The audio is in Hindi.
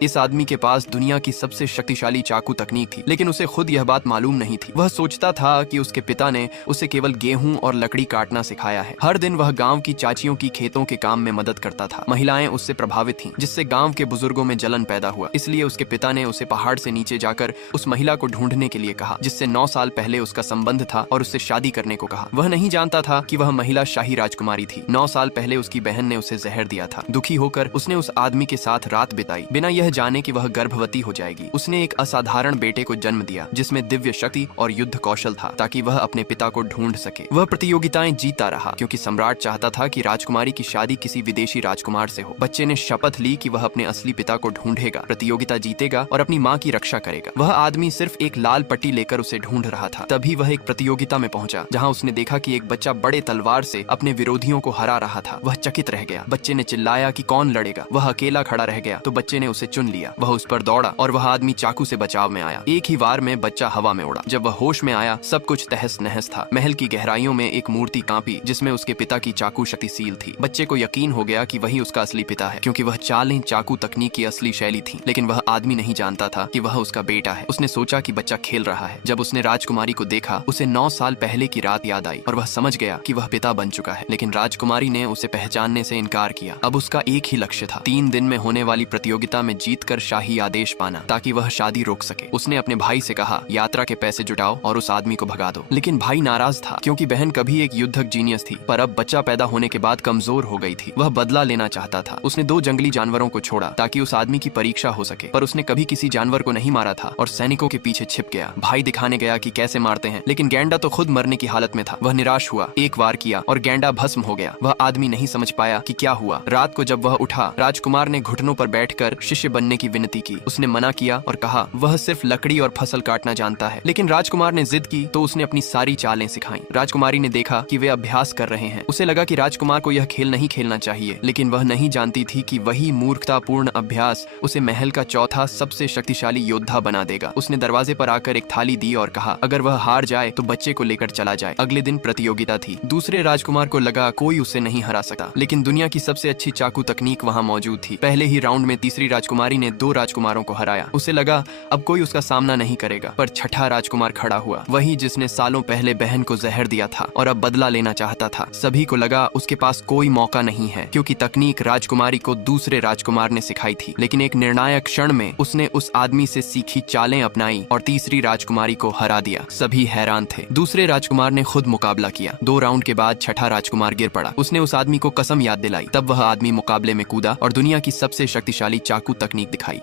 इस आदमी के पास दुनिया की सबसे शक्तिशाली चाकू तकनीक थी, लेकिन उसे खुद यह बात मालूम नहीं थी। वह सोचता था कि उसके पिता ने उसे केवल गेहूं और लकड़ी काटना सिखाया है। हर दिन वह गांव की चाचियों की खेतों के काम में मदद करता था। महिलाएं उससे प्रभावित थीं, जिससे गांव के बुजुर्गों में जलन पैदा हुआ। इसलिए उसके पिता ने उसे पहाड़ से नीचे जाकर उस महिला को ढूंढने के लिए कहा, जिससे 9 साल पहले उसका संबंध था, और उससे शादी करने को कहा। वह नहीं जानता था कि वह महिला शाही राजकुमारी थी। 9 साल पहले उसकी बहन ने उसे जहर दिया था। दुखी होकर उसने उस आदमी के साथ रात बिताई, बिना यह जाने कि वह गर्भवती हो जाएगी। उसने एक असाधारण बेटे को जन्म दिया, जिसमें दिव्य शक्ति और युद्ध कौशल था, ताकि वह अपने पिता को ढूंढ सके। वह प्रतियोगिताएं जीतता रहा, क्योंकि सम्राट चाहता था कि राजकुमारी की शादी किसी विदेशी राजकुमार से हो। बच्चे ने शपथ ली कि वह अपने असली पिता को ढूंढेगा, प्रतियोगिता जीतेगा और अपनी माँ की रक्षा करेगा। वह आदमी सिर्फ एक लाल पट्टी लेकर उसे ढूंढ रहा था। तभी वह एक प्रतियोगिता में पहुंचा, जहां उसने देखा कि एक बच्चा बड़े तलवार से अपने विरोधियों को हरा रहा था। वह चकित रह गया। बच्चे ने चिल्लाया कि कौन लड़ेगा। वह अकेला खड़ा रह गया, तो बच्चे ने उसे चुन लिया। वह उस पर दौड़ा और वह आदमी चाकू से बचाव में आया। एक ही वार में बच्चा हवा में उड़ा। जब वह होश में आया, सब कुछ तहस नहस था। महल की गहराइयों में एक मूर्ति कांपी, जिसमें उसके पिता की चाकू शक्तिशील थी। बच्चे को यकीन हो गया कि वही उसका असली पिता है, क्योंकि वह चालें चाकू तकनीक की असली शैली थी। लेकिन वह आदमी नहीं जानता था कि वह उसका बेटा है। उसने सोचा कि बच्चा खेल रहा है। जब उसने राजकुमारी को देखा, उसे 9 साल पहले की रात याद आई, और वह समझ गया कि वह पिता बन चुका है। लेकिन राजकुमारी ने उसे पहचानने से इनकार किया। अब उसका एक ही लक्ष्य था, 3 दिन में होने वाली प्रतियोगिता में जीतकर शाही आदेश पाना, ताकि वह शादी रोक सके। उसने अपने भाई से कहा, यात्रा के पैसे जुटाओ और उस आदमी को भगा दो। लेकिन भाई नाराज था, क्योंकि बहन कभी एक युद्धक जीनियस थी, पर अब बच्चा पैदा होने के बाद कमजोर हो गई थी। वह बदला लेना चाहता था। उसने 2 जंगली जानवरों को छोड़ा, ताकि उस आदमी की परीक्षा हो सके, पर उसने कभी किसी जानवर को नहीं मारा था और सैनिकों के पीछे छिप गया। भाई दिखाने गया कि कैसे मारते हैं, लेकिन गैंडा तो खुद मरने की हालत में था। वह निराश हुआ, एक वार किया और गैंडा भस्म हो गया। वह आदमी नहीं समझ पाया कि क्या हुआ। रात को जब वह उठा, राजकुमार ने घुटनों पर बैठकर शिष्य बनने की विनती की। उसने मना किया और कहा वह सिर्फ लकड़ी और फसल काटना जानता है। लेकिन राजकुमार ने जिद की, तो उसने अपनी सारी चालें सिखाई। राजकुमारी ने देखा कि वे अभ्यास कर रहे हैं। उसे लगा कि राजकुमार को यह खेल नहीं खेलना चाहिए, लेकिन वह नहीं जानती थी कि वही मूर्खतापूर्ण अभ्यास उसे महल का चौथा सबसे शक्तिशाली योद्धा बना देगा। उसने दरवाजे पर आकर एक थाली दी और कहा, अगर वह हार जाए तो बच्चे को लेकर चला जाए। अगले दिन प्रतियोगिता थी। दूसरे राजकुमार को लगा कोई उसे नहीं हरा सकता, लेकिन दुनिया की सबसे अच्छी चाकू तकनीक वहां मौजूद थी। पहले ही राउंड में तीसरी राजकुमारी ने 2 राजकुमारों को हराया। उसे लगा अब कोई उसका सामना नहीं करेगा, पर छठा राजकुमार खड़ा हुआ, वही जिसने सालों पहले बहन को जहर दिया था और अब बदला लेना चाहता था। सभी को लगा उसके पास कोई मौका नहीं है, क्योंकि तकनीक राजकुमारी को दूसरे राजकुमार ने सिखाई थी। लेकिन एक निर्णायक क्षण में उसने उस आदमी से सीखी चालें अपनाई और तीसरी राजकुमारी को हरा दिया। सभी हैरान थे। दूसरे राजकुमार ने खुद मुकाबला किया। 2 राउंड के बाद छठा राजकुमार गिर पड़ा। उसने उस आदमी को कसम याद दिलाई। तब वह आदमी मुकाबले में कूदा और दुनिया की सबसे शक्तिशाली चाकू तकनीक दिखाई।